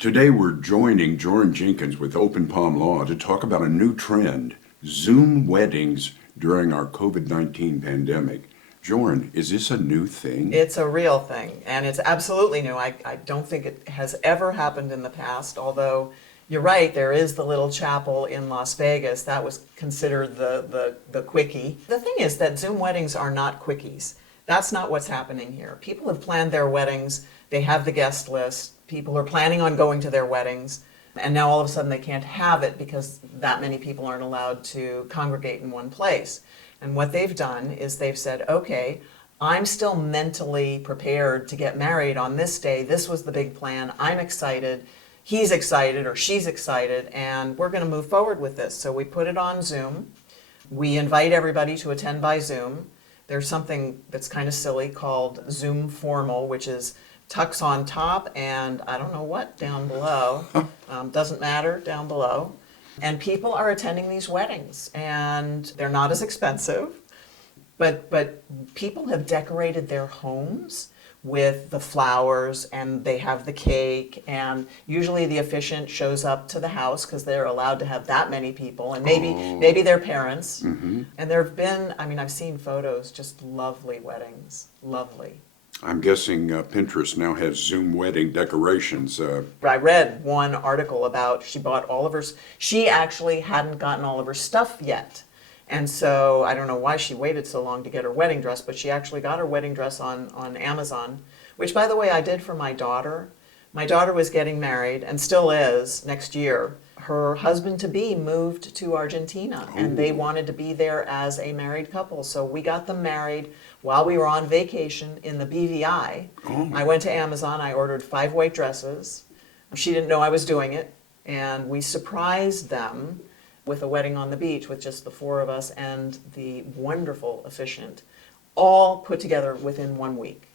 Today we're joining Joryn Jenkins with Open Palm Law to talk about a new trend, Zoom weddings during our COVID-19 pandemic. Joryn, is this a new thing? It's a real thing, and it's absolutely new. I don't think it has ever happened in the past, although you're right, there is the little chapel in Las Vegas. That was considered the quickie. The thing is that Zoom weddings are not quickies. That's not what's happening here. People have planned their weddings. They have the guest list. People are planning on going to their weddings. And now all of a sudden they can't have it because that many people aren't allowed to congregate in one place. And what they've done is they've said, okay, I'm still mentally prepared to get married on this day. This was the big plan. I'm excited. He's excited or she's excited, and we're going to move forward with this. So we put it on Zoom. We invite everybody to attend by Zoom. There's something that's kind of silly called Zoom Formal, which is tux on top and I don't know what down below. Doesn't matter, down below. And people are attending these weddings, and they're not as expensive, but people have decorated their homes with the flowers, and they have the cake, and usually the officiant shows up to the house because they're allowed to have that many people, and maybe their parents. Mm-hmm. And there have been, I've seen photos, just lovely weddings, lovely. I'm guessing Pinterest now has Zoom wedding decorations. I read one article about she actually hadn't gotten all of her stuff yet. And so I don't know why she waited so long to get her wedding dress, but she actually got her wedding dress on Amazon, which, by the way, I did for my daughter. My daughter was getting married, and still is, next year. Her husband-to-be moved to Argentina, and they wanted to be there as a married couple. So we got them married while we were on vacation in the BVI. I went to Amazon. I ordered 5 white dresses. She didn't know I was doing it, and we surprised them with a wedding on the beach with just the 4 of us and the wonderful officiant, all put together within 1 week.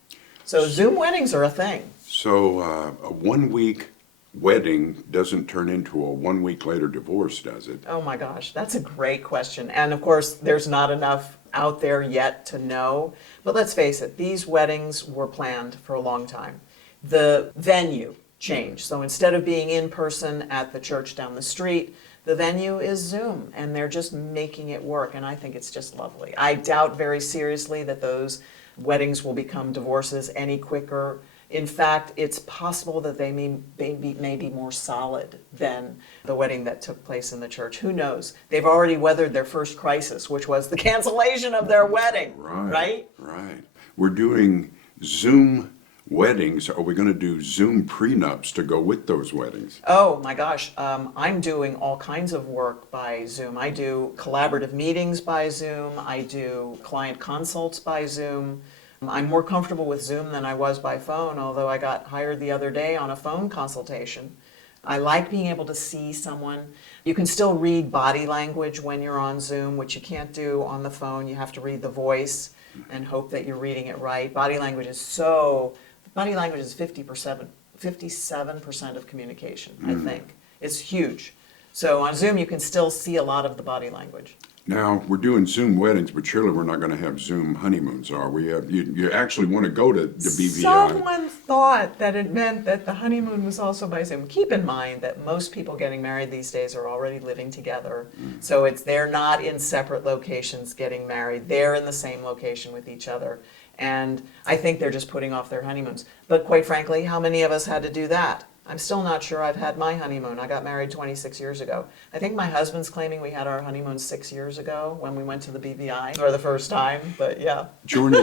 So Zoom weddings are a thing. So a 1 week wedding doesn't turn into a 1 week later divorce, does it? Oh my gosh, that's a great question. And of course, there's not enough out there yet to know. But let's face it, these weddings were planned for a long time. The venue changed. So instead of being in person at the church down the street, the venue is Zoom, and they're just making it work, and I think it's just lovely. I doubt very seriously that those weddings will become divorces any quicker. In fact, it's possible that they may be more solid than the wedding that took place in the church. Who knows? They've already weathered their first crisis, which was the cancellation of their wedding, right? Right. We're doing Zoom weddings. Are we going to do Zoom prenups to go with those weddings? Oh my gosh, I'm doing all kinds of work by Zoom. I do collaborative meetings by Zoom. I do client consults by Zoom. I'm more comfortable with Zoom than I was by phone, although I got hired the other day on a phone consultation. I like being able to see someone. You can still read body language when you're on Zoom, which you can't do on the phone. You have to read the voice and hope that you're reading it right. Body language is 57% of communication, I think. It's huge. So on Zoom, you can still see a lot of the body language. Now, we're doing Zoom weddings, but surely we're not going to have Zoom honeymoons, are we? You actually want to go to the BVI. Someone thought that it meant that the honeymoon was also by Zoom. Keep in mind that most people getting married these days are already living together. So they're not in separate locations getting married. They're in the same location with each other. And I think they're just putting off their honeymoons. But quite frankly, how many of us had to do that? I'm still not sure I've had my honeymoon. I got married 26 years ago. I think my husband's claiming we had our honeymoon 6 years ago when we went to the BVI for the first time, but yeah. Joryn,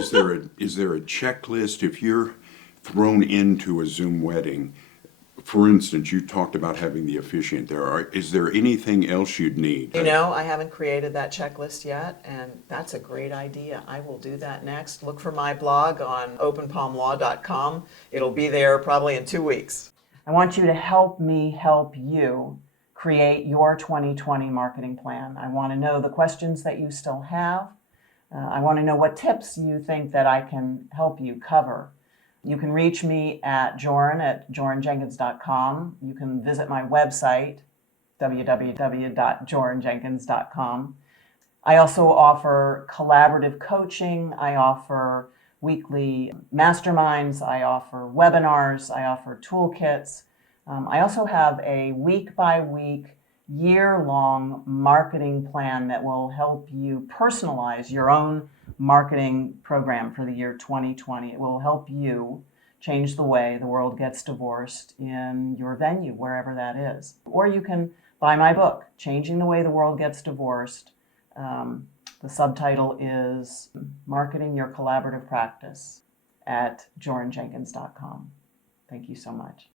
is there a checklist if you're thrown into a Zoom wedding? For instance, you talked about having the officiant there. Is there anything else you'd need? You know, I haven't created that checklist yet, and that's a great idea. I will do that next. Look for my blog on openpalmlaw.com. It'll be there probably in 2 weeks. I want you to help me help you create your 2020 marketing plan. I want to know the questions that you still have. I want to know what tips you think that I can help you cover. You can reach me at jorynjenkins.com. You can visit my website, www.jorynjenkins.com. I also offer collaborative coaching. I offer weekly masterminds. I offer webinars. I offer toolkits. I also have a week-by-week, year-long marketing plan that will help you personalize your own marketing program for the year 2020. It will help you change the way the world gets divorced in your venue, wherever that is. Or you can buy my book, Changing the Way the World Gets Divorced. The subtitle is Marketing Your Collaborative Practice at jorynjenkins.com. Thank you so much.